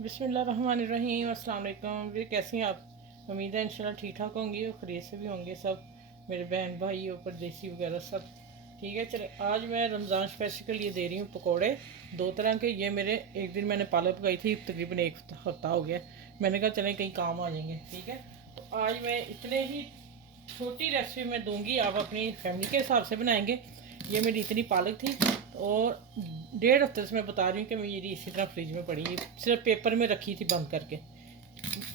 बिस्मिल्लाहिर्रहमानिर्रहीम। अस्सलाम वालेकुम। वे कैसी हैं आप? उम्मीद है इंशाल्लाह ठीक ठाक होंगी और खैरियत से भी होंगे सब, मेरे बहन भाई और परदेसी वगैरह सब। ठीक है, चले आज मैं रमज़ान स्पेशल के लिए दे रही हूँ पकोड़े दो तरह के। ये मेरे एक दिन मैंने पालक पकाई थी, तकरीबन एक हफ़्ता हो गया। मैंने कहा चलें कहीं काम आ जाएंगे। ठीक है, तो आज मैं इतने ही छोटी रेसिपी मैं दूंगी, आप अपनी फैमिली के हिसाब से बनाएंगे। ये मेरी इतनी पालक थी और 1.5 हफ्ते से मैं बता रही हूँ कि मेरी इसी तरह फ्रिज में पड़ी, सिर्फ पेपर में रखी थी बंद करके,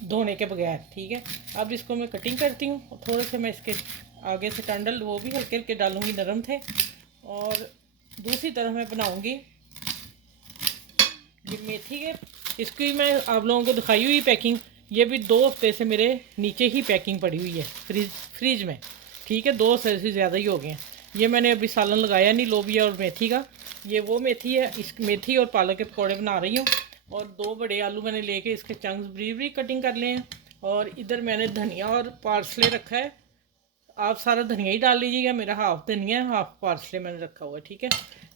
धोने के बगैर। ठीक है, अब इसको मैं कटिंग करती हूँ और थोड़े से मैं इसके आगे से टंडल वो भी हल्के हल्के डालूँगी, नरम थे। और दूसरी तरफ मैं बनाऊँगी ये मेथी के, इसकी मैं आप लोगों को दिखाई हुई पैकिंग। ये भी 2 हफ्ते से मेरे नीचे ही पैकिंग पड़ी हुई है फ्रिज में। ठीक है, 2 हफ्ते से ज़्यादा ही हो गए हैं। ये मैंने अभी सालन लगाया नहीं, लोबिया और मेथी का। ये वो मेथी है, इस मेथी और पालक के पकौड़े बना रही हूँ। और 2 बड़े आलू मैंने लेके इसके चंक्स बरीक बरीक कटिंग कर लिए हैं। और इधर मैंने धनिया और पार्सले रखा है। आप सारा धनिया ही डाल लीजिएगा, मेरा हाफ धनिया हाफ पार्सले मैंने रखा हुआ है। ठीक है,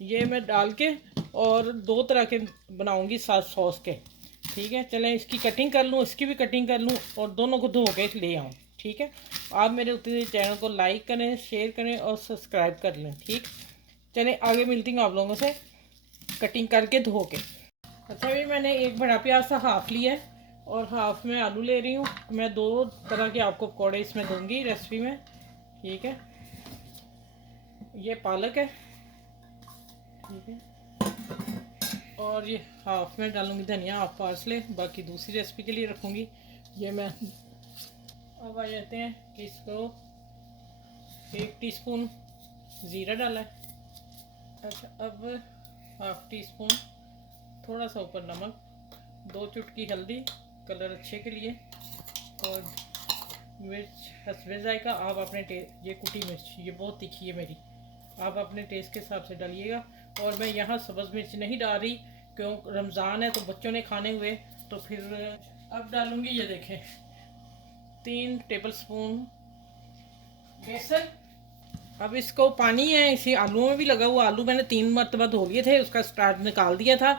ये मैं डाल के और 2 तरह के बनाऊंगी साथ सॉस के। ठीक है, चलें इसकी कटिंग कर लूँ, इसकी भी कटिंग कर लूँ और दोनों को धो के ले आऊँ। ठीक है, आप मेरे उतने चैनल को लाइक करें, शेयर करें और सब्सक्राइब कर लें। ठीक, चलें आगे मिलती हूँ आप लोगों से कटिंग करके धो के। अच्छा, भी मैंने एक बड़ा प्याज सा हाफ लिया है और हाफ में आलू ले रही हूँ। मैं 2 तरह के आपको पकौड़े इसमें दूंगी रेसिपी में। ठीक है, ये पालक है। ठीक है, और ये हाफ में डालूंगी धनिया, हाफ पार्सले, बाकी दूसरी रेसिपी के लिए रखूँगी। ये मैं अब आ जाते हैं कि इसको 1 टीस्पून ज़ीरा डाला है। अच्छा, अब हाफ टी स्पून थोड़ा सा ऊपर नमक, 2 चुटकी हल्दी कलर अच्छे के लिए, और मिर्च हस्बे जायका। आप अपने ये कुटी मिर्च, ये बहुत तीखी है मेरी, आप अपने टेस्ट के हिसाब से डालिएगा। और मैं यहाँ सब्ज़ मिर्च नहीं डाल रही, क्यों रमज़ान है तो बच्चों ने खाने हुए, तो फिर अब डालूँगी। ये देखें 3 टेबल स्पून बेसन। अब इसको पानी है, इसी आलूओं में भी लगा हुआ। आलू मैंने 3 मरतबा धो लिए थे, उसका स्टार्च निकाल दिया था।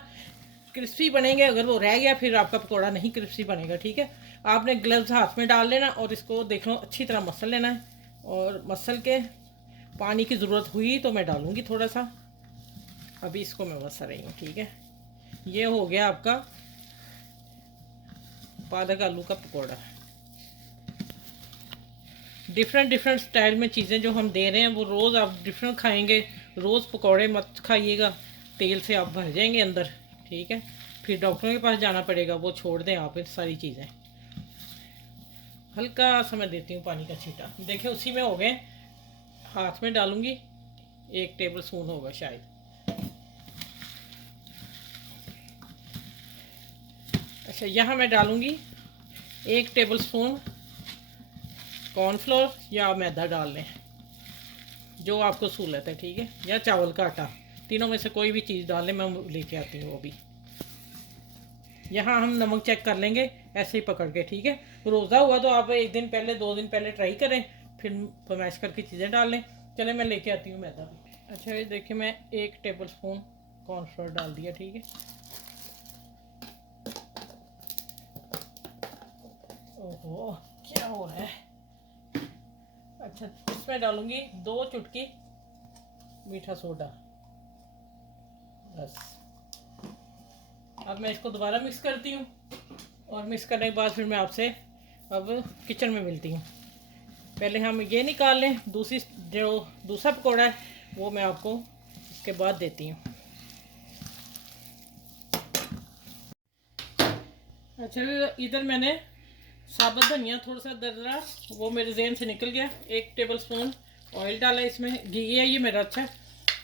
क्रिस्पी बनेंगे, अगर वो रह गया फिर आपका पकौड़ा नहीं क्रिस्पी बनेगा। ठीक है, आपने ग्लव्स हाथ में डाल लेना और इसको देख लो अच्छी तरह मसल लेना है। और मसल के पानी की ज़रूरत हुई तो मैं डालूँगी थोड़ा सा। अभी इसको मैं मसल रही हूँ। ठीक है, ये हो गया आपका पालक आलू का पकौड़ा। डिफरेंट स्टाइल में चीज़ें जो हम दे रहे हैं वो रोज़ आप डिफरेंट खाएंगे। रोज़ पकौड़े मत खाइएगा, तेल से आप भर जाएंगे अंदर। ठीक है, फिर डॉक्टरों के पास जाना पड़ेगा, वो छोड़ दें आप सारी चीज़ें। हल्का सा मैं देती हूँ पानी का छींटा, देखिए उसी में हो गए। हाथ में डालूँगी, 1 टेबल स्पून होगा शायद। अच्छा, यहाँ मैं डालूँगी 1 टेबल स्पून कॉर्नफ्लोर या मैदा डाल लें, जो आपको सहूलत है। ठीक है, या चावल का आटा, तीनों में से कोई भी चीज़ डाल लें, मैं लेके आती हूँ वो भी। यहाँ हम नमक चेक कर लेंगे ऐसे ही पकड़ के। ठीक है, रोज़ा हुआ तो आप 1 दिन पहले 2 दिन पहले ट्राई करें, फिर फरमाइश करके चीज़ें डाल लें। चले मैं लेके आती हूँ मैदा भी। अच्छा, ये देखिए मैं 1 टेबल स्पून कॉर्नफ्लोर डाल दिया। ठीक है, ओहो क्या हो रहा है। अच्छा, इसमें डालूंगी 2 चुटकी मीठा सोडा, बस। अब मैं इसको दोबारा मिक्स करती हूँ और मिक्स करने के बाद फिर मैं आपसे अब किचन में मिलती हूँ। पहले हम ये निकाल लें, दूसरा पकौड़ा है वो मैं आपको इसके बाद देती हूँ। अच्छा, इधर मैंने साबुत धनिया थोड़ा सा दरदरा, वो मेरे जहन से निकल गया। 1 टेबल स्पून ऑयल डाला, इसमें घी है ये मेरा, अच्छा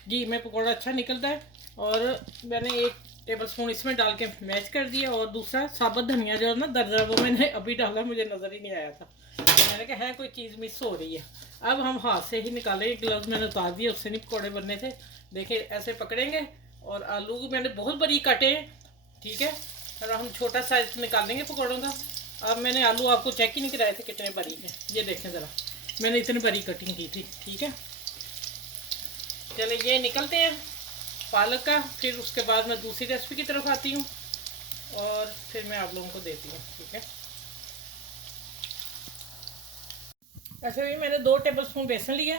घी में पकौड़ा अच्छा निकलता है। और मैंने 1 टेबल स्पून इसमें डाल के मैच कर दिया। और दूसरा साबुत धनिया जो है ना दरदरा, वो मैंने अभी डाला, मुझे नज़र ही नहीं आया था। मैंने कहा है कोई चीज़ मिस हो रही है। अब हम हाथ से ही निकाले, ग्लव्स मैंने उतार दिए, उससे नहीं पकौड़े बनने थे। देखिए ऐसे पकड़ेंगे और आलू मैंने बहुत बड़ी काटे हैं। ठीक है, और हम छोटा साइज निकालेंगे पकौड़ों का। अब मैंने आलू आपको चेक ही नहीं कराए थे कितने बारीक है, ये देखें ज़रा, मैंने इतनी बड़ी कटिंग की थी। ठीक है, चले ये निकलते हैं पालक का, फिर उसके बाद मैं दूसरी रेसिपी की तरफ आती हूँ और फिर फिर मैं आप लोगों को देती हूँ, ठीक है। अच्छा भी मैंने 2 टेबलस्पून बेसन लिया,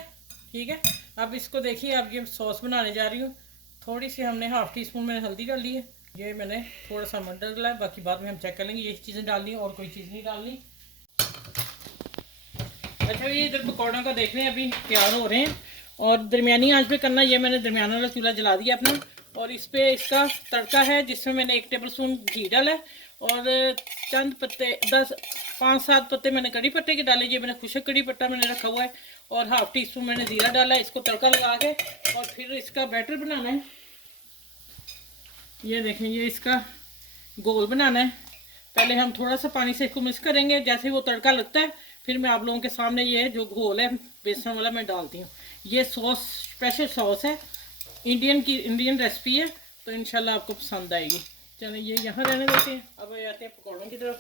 ठीक है। अब इसको देखिए, अब ये सॉस बनाने जा रही हूँ। थोड़ी सी हमने हाफ़ टी स्पून मैंने हल्दी डाली है, ये मैंने थोड़ा सा मटर डाला है, बाकी बाद में हम चेक कर लेंगे। यही चीज़ें डालनी है और कोई चीज़ नहीं डालनी। अच्छा ये इधर पकौड़ों का देख रहे हैं, अभी तैयार हो रहे हैं और दरमियानी आंच पे करना। ये मैंने दरमियाना वाला चूल्हा जला दिया अपना, और इस पे इसका तड़का है जिसमें मैंने 1 टेबलस्पून घी डाला है और चंद पत्ते 5-7 पत्ते मैंने कड़ी पत्ते के डाले। ये मैंने खुशक कड़ी पत्ता मैंने रखा हुआ है और हाफ़ टी स्पून मैंने ज़ीरा डाला है। इसको तड़का लगा के और फिर इसका बैटर बनाना है। ये देखें, ये इसका गोल बनाना है। पहले हम थोड़ा सा पानी से इसको मिक्स करेंगे, जैसे वो तड़का लगता है फिर मैं आप लोगों के सामने ये जो घोल है बेसन वाला मैं डालती हूँ। ये सॉस स्पेशल सॉस है, इंडियन रेसिपी है, तो इंशाल्लाह आपको पसंद आएगी। चलिए ये यहाँ रहने देते हैं। अब आते हैं पकौड़ों की तरफ।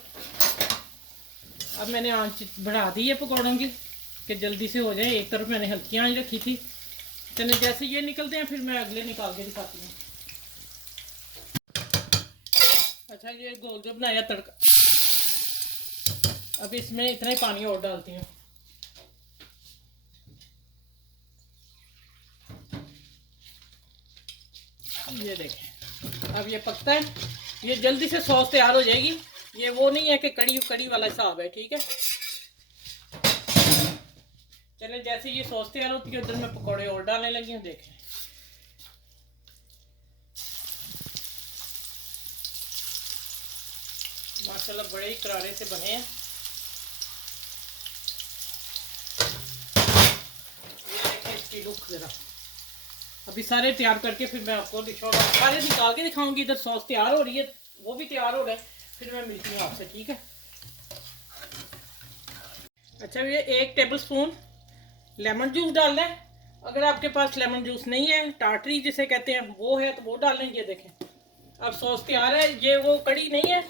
अब मैंने आंच बढ़ा दी है पकौड़ों की कि जल्दी से हो जाए। एक तरफ मैंने हल्की आंच रखी थी। चलिए जैसे ये निकलते हैं फिर मैं अगले निकाल के दिखाती हूँ। अच्छा ये गोल जो बनाया तड़का, अब इसमें इतना ही पानी और डालती हूँ। ये देखें, अब ये पकता है, ये जल्दी से सॉस तैयार हो जाएगी। ये वो नहीं है कि कड़ी कड़ी वाला हिसाब है, ठीक है। चले जैसे ये सॉस तैयार होती है उधर मैं पकौड़े और डालने लगी हूँ। देखें माशाल्लाह बड़े ही करारे से बने हैं। ये देखें इसकी लुक जरा। अभी सारे तैयार करके फिर मैं आपको सारे निकाल के दिखाऊंगी। इधर सॉस तैयार हो रही है, वो भी तैयार हो रहा है, फिर मैं मिलती हूँ आपसे, ठीक है। अच्छा ये 1 टेबलस्पून लेमन जूस डालना है। अगर आपके पास लेमन जूस नहीं है, टाटरी जिसे कहते हैं, वो है तो वो डाल लें। ये देखें अब सॉस तैयार है। ये वो कड़ी नहीं है,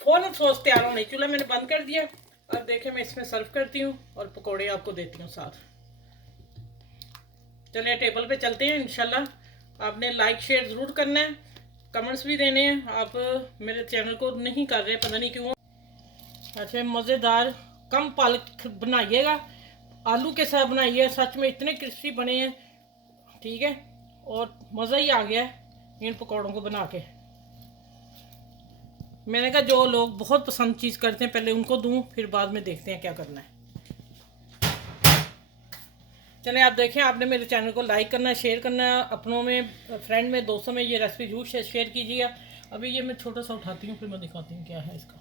फ़ौरन सॉस तैयार होने। चूल्हा मैंने बंद कर दिया। अब देखें मैं इसमें सर्व करती हूँ और पकौड़े आपको देती हूँ साथ। चलिए टेबल पे चलते हैं। इंशाल्लाह आपने लाइक शेयर ज़रूर करना है, कमेंट्स भी देने हैं। आप मेरे चैनल को नहीं कर रहे, पता नहीं क्यों। अच्छा मज़ेदार कम पालक बनाइएगा, आलू के साथ बनाइए। सच में इतने क्रिस्पी बने हैं, ठीक है, और मज़ा ही आ गया है इन पकौड़ों को बना के। मैंने कहा जो लोग बहुत पसंद चीज़ करते हैं पहले उनको दूं, फिर बाद में देखते हैं क्या करना है। चलें आप देखें, आपने मेरे चैनल को लाइक करना है, शेयर करना है, अपनों में, फ्रेंड में, दोस्तों में ये रेसिपी जरूर शेयर कीजिएगा। अभी ये मैं छोटा सा उठाती हूँ, फिर मैं दिखाती हूँ क्या है इसका।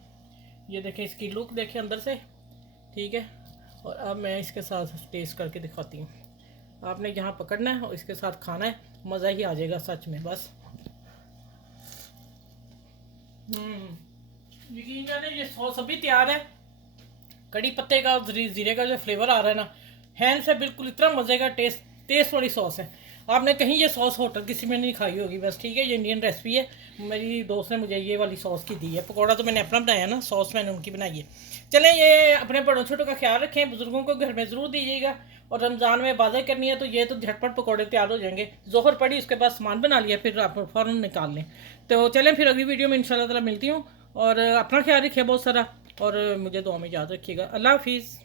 ये देखें इसकी लुक देखें अंदर से, ठीक है। और अब मैं इसके साथ टेस्ट करके दिखाती हूँ। आपने यहाँ पकड़ना है और इसके साथ खाना है, मज़ा ही आ जाएगा सच में। बस यकीन जाने ये सॉस अभी तैयार है। कड़ी पत्ते का जीरे का जो फ्लेवर आ रहा है ना, हैंड से बिल्कुल इतना मज़े का टेस्ट वाली सॉस है। आपने कहीं ये सॉस होटल किसी में नहीं खाई होगी, बस, ठीक है। ये इंडियन रेसिपी है, मेरी दोस्त ने मुझे ये वाली सॉस की दी है। पकौड़ा तो मैंने अपना बनाया ना, सॉस मैंने उनकी बनाई है। चलें ये अपने बड़ों छोटों का ख्याल रखें, बुजुर्गों को घर में ज़रूर दीजिएगा। और रमज़ान में इबादत करनी है तो ये तो झटपट पकौड़े तैयार हो जाएंगे। जोहर पड़ी उसके बाद सामान बना लिया, फिर आप फ़ौरन निकाल लें। तो चलें फिर अगली वीडियो में इंशाल्लाह ताला मिलती हूँ। और अपना ख्याल रखिए बहुत सारा, और मुझे दुआ में याद रखिएगा। अल्लाह हाफिज़।